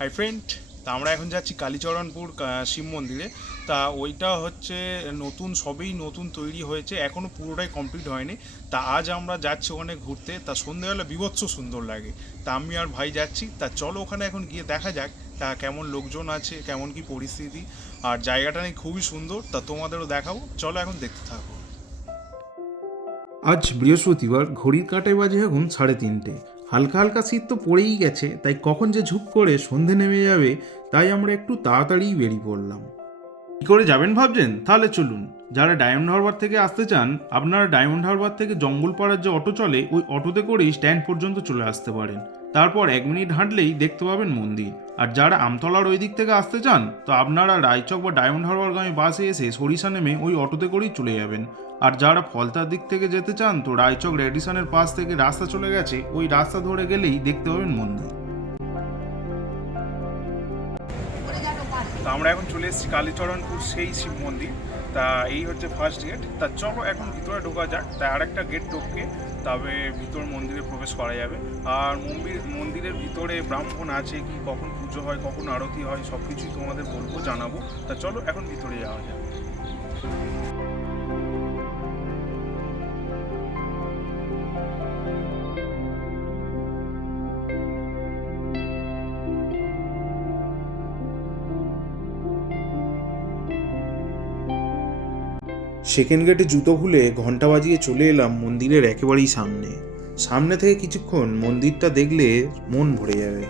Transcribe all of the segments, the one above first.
Hi friend, তা আমরা এখন যাচ্ছি কালীচরণপুর শিব মন্দিরে। তা ওইটা হচ্ছে নতুন, সবেই নতুন তৈরি হয়েছে, এখনও পুরোটাই কমপ্লিট হয়নি। তা আজ আমরা যাচ্ছি ওখানে ঘুরতে। তা সন্ধ্যেবেলা বীভৎস সুন্দর লাগে। তা আমি আর ভাই যাচ্ছি। তা চলো ওখানে এখন গিয়ে দেখা যাক তা কেমন লোকজন আছে, কেমন কি পরিস্থিতি। আর জায়গাটা নাকি খুবই সুন্দর, তা তোমাদেরও দেখাবো। চলো এখন দেখতে থাকো। আজ বৃহস্পতিবার, ঘড়ির কাঁটায় বাজে এখন 3:30। হালকা হালকা শীত তো পড়েই গেছে, তাই কখন যে ঝুপ করে সন্ধে নেমে যাবে, তাই আমরা একটু তাড়াতাড়িই বেরিয়ে পড়লাম। কী করে যাবেন ভাবছেন? তাহলে চলুন। যারা ডায়মন্ড হারবার থেকে আসতে চান, আপনারা ডায়মন্ড হারবার থেকে জঙ্গলপাড়ার যে অটো চলে, ওই অটোতে করেই স্ট্যান্ড পর্যন্ত চলে আসতে পারেন। তারপর 1 মিনিট হাঁটলেই দেখতে পাবেন মন্দির। আর যারা আমতলার ওই দিক থেকে আসতে চান, তো আপনারা রায়চক বা ডায়মন্ড হারবারগামী বাসে এসে সরিষা নেমে ওই অটোতে করেই চলে যাবেন। আর যারা ফলতার দিক থেকে যেতে চান, তো রায়চক রেডিসনের পাশ থেকে রাস্তা চলে গেছে, ওই রাস্তা ধরে গেলেই দেখতে পাবেন মন্দির। তা আমরা এখন চলে এসেছি কালীচরণপুর সেই শিব মন্দির। তা এই হচ্ছে ফার্স্ট গেট। তা চলো এখন ভিতরে ঢোকা যাক। তা আর একটা গেট ঢোকে তবে ভিতর মন্দিরে প্রবেশ করা যাবে। আর মন্দিরের ভিতরে ব্রাহ্মণ আছে কি, কখন পুজো হয়, কখন আরতি হয়, সব কিছুই তোমাদের বলবো, জানাবো। তা চলো এখন ভিতরে যাওয়া যাক। সেকেন্ড গেটে জুতো খুলে ঘন্টা বাজিয়ে চলে এলাম মন্দিরের একেবারেই সামনে। সামনে থেকে কিছুক্ষণ মন্দিরটা দেখলে মন ভরে যাবে।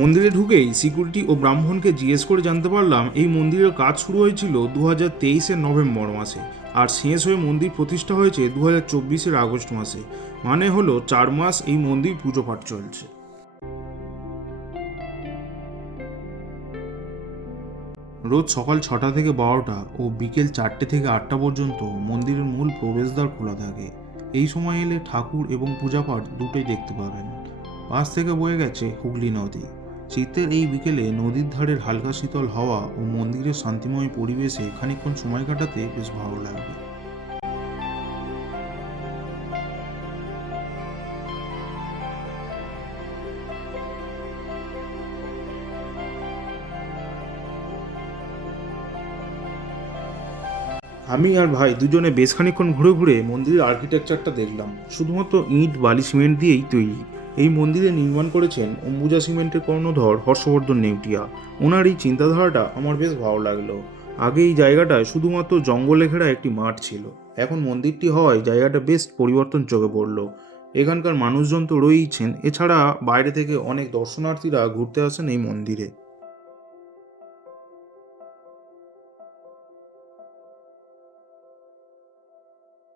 মন্দিরে ঢুকেই সিকিউরিটি ও ব্রাহ্মণকে জিজ্ঞেস করে জানতে পারলাম এই মন্দিরের কাজ শুরু হয়েছিল 2023-এর নভেম্বর মাসে, আর শেষ হয়ে মন্দির প্রতিষ্ঠা হয়েছে 2024-এর আগস্ট মাসে। মানে হলো 4 মাস এই মন্দির পুজো পাঠ চলছে। রোজ সকাল 6টা থেকে 12টা ও বিকেল 4টে থেকে 8টা পর্যন্ত মন্দিরের মূল প্রবেশদ্বার খোলা থাকে। এই সময় এলে ঠাকুর এবং পূজাপাঠ দুটোই দেখতে পাবেন। পাশ থেকে বয়ে গেছে হুগলি নদী। শীতের এই বিকেলে নদীর ধারের হালকা শীতল হাওয়া ও মন্দিরের শান্তিময় পরিবেশে খানিকক্ষণ সময় কাটাতে বেশ ভালো লাগবে। আমি আর ভাই দুজনে বেশ খানিকক্ষণ ঘুরে ঘুরে মন্দিরের আর্কিটেকচারটা দেখলাম। শুধুমাত্র ইট, বালি, সিমেন্ট দিয়েই তৈরি। এই মন্দিরে নির্মাণ করেছেন অম্বুজা সিমেন্টের কর্ণধর হর্ষবর্ধন নেউটিয়া। ওনার এই চিন্তাধারাটা আমার বেশ ভালো লাগলো। আগে এই জায়গাটায় শুধুমাত্র জঙ্গলে ঘেরা একটি মাঠ ছিল, এখন মন্দিরটি হওয়ায় জায়গাটা বেশ পরিবর্তন চোখে পড়ল। এখানকার মানুষজন তো রয়েইছেন, এছাড়া বাইরে থেকে অনেক দর্শনার্থীরা ঘুরতে আসেন এই মন্দিরে।